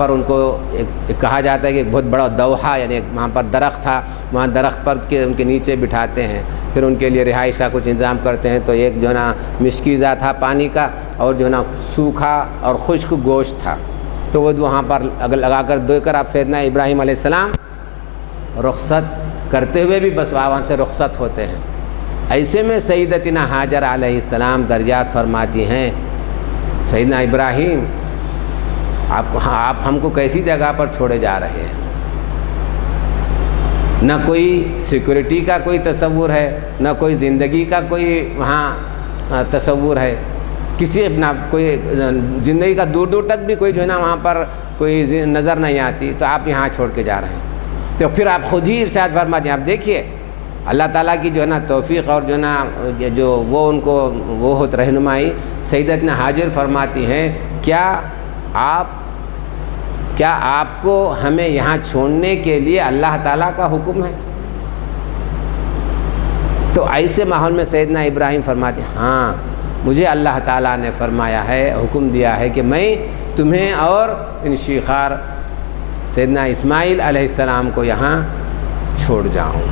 پر ان کو کہا جاتا ہے کہ ایک بہت بڑا دوحہ یعنی وہاں پر درخت تھا، وہاں درخت پر ان کے نیچے بٹھاتے ہیں، پھر ان کے لیے رہائش کا کچھ انتظام کرتے ہیں۔ تو ایک جو ہے نا مشکیزہ تھا پانی کا، اور جو ہے نا سوکھا اور خشک گوشت تھا، تو وہ وہاں پر اگر لگا کر دے کر آپ سیدنا ابراہیم علیہ السلام رخصت کرتے ہوئے بھی بس وہاں سے رخصت ہوتے ہیں۔ ایسے میں سیدتنا ہاجر علیہ السلام درجات فرماتی ہیں، سیدنا ابراہیم آپ ہم کو کیسی جگہ پر چھوڑے جا رہے ہیں؟ نہ کوئی سیکورٹی کا کوئی تصور ہے، نہ کوئی زندگی کا کوئی وہاں تصور ہے، کسی اپنا کوئی زندگی کا دور دور تک بھی کوئی جو ہے نا وہاں پر کوئی نظر نہیں آتی، تو آپ یہاں چھوڑ کے جا رہے ہیں۔ تو پھر آپ خود ہی ارشاد فرماتے ہیں، آپ دیکھیے اللہ تعالیٰ کی جو ہے نا توفیق اور جو ہے نا جو وہ ان کو وہ ہوت رہنمائی، سیدتنا ہاجر فرماتی ہیں کیا آپ کو ہمیں یہاں چھوڑنے کے لیے اللہ تعالیٰ کا حکم ہے؟ تو ایسے ماحول میں سیدنا ابراہیم فرماتے ہیں ہاں مجھے اللہ تعالیٰ نے فرمایا ہے، حکم دیا ہے کہ میں تمہیں اور ان شیخار سیدنا اسماعیل علیہ السلام کو یہاں چھوڑ جاؤں۔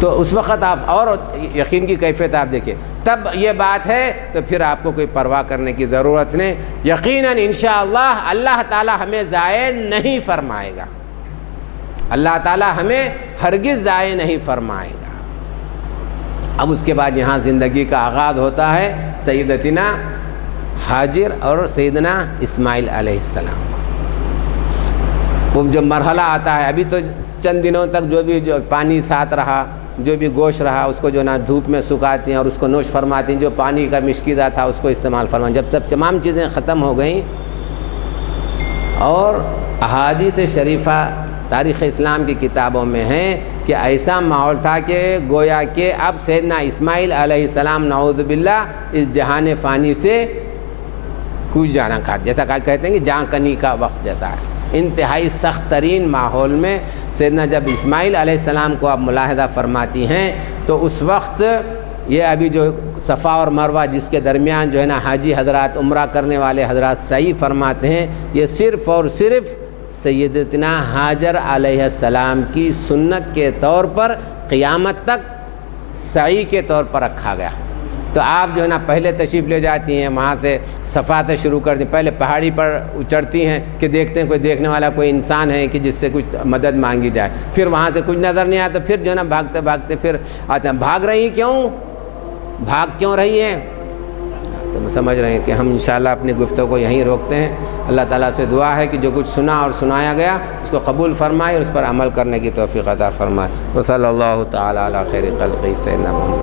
تو اس وقت آپ اور یقین کی کیفیت آپ دیکھیں، تب یہ بات ہے تو پھر آپ کو کوئی پرواہ کرنے کی ضرورت نہیں، یقیناً انشاءاللہ اللہ تعالیٰ ہمیں ضائع نہیں فرمائے گا، اللہ تعالیٰ ہمیں ہرگز ضائع نہیں فرمائے گا۔ اب اس کے بعد یہاں زندگی کا آغاز ہوتا ہے سیدتنا ہاجر اور سیدنا اسماعیل علیہ السلام کو۔ وہ جو مرحلہ آتا ہے، ابھی تو چند دنوں تک جو بھی جو پانی ساتھ رہا، جو بھی گوشت رہا، اس کو جو نا دھوپ میں سکھاتی ہیں اور اس کو نوش فرماتی ہیں، جو پانی کا مشکیزہ تھا اس کو استعمال فرمائیں۔ جب سب تمام چیزیں ختم ہو گئیں اور احادیث شریفہ تاریخ اسلام کی کتابوں میں ہیں کہ ایسا ماحول تھا کہ گویا کہ اب سیدنا اسماعیل علیہ السلام نعوذ باللہ اس جہان فانی سے کوچ جانا کھاتے، جیسا کہتے ہیں کہ جاں کنی کا وقت جیسا ہے۔ انتہائی سخت ترین ماحول میں سیدنا جب اسماعیل علیہ السلام کو آپ ملاحظہ فرماتی ہیں تو اس وقت یہ ابھی جو صفا اور مروہ جس کے درمیان جو ہے نا حاجی حضرات عمرہ کرنے والے حضرات سعی فرماتے ہیں، یہ صرف اور صرف سیدتنا ہاجر علیہ السلام کی سنت کے طور پر قیامت تک سعی کے طور پر رکھا گیا۔ تو آپ جو ہے نا پہلے تشریف لے جاتی ہیں، وہاں سے صفا سے شروع کرتی ہیں، پہلے پہاڑی پر چڑھتی ہیں کہ دیکھتے ہیں کوئی دیکھنے والا کوئی انسان ہے کہ جس سے کچھ مدد مانگی جائے، پھر وہاں سے کچھ نظر نہیں آیا تو پھر جو ہے نا بھاگتے بھاگتے پھر آتے ہیں۔ بھاگ رہی کیوں رہی ہیں؟ تو میں سمجھ رہے ہیں کہ ہم انشاءاللہ اپنی گفتگو کو یہیں روکتے ہیں۔ اللہ تعالیٰ سے دعا ہے کہ جو کچھ سنا اور سنایا گیا اس کو قبول فرمائے اور اس پر عمل کرنے کی توفیق عطا فرمائے۔ وصلی اللہ تعالیٰ علی خیر خلقہ سیدنا محمد۔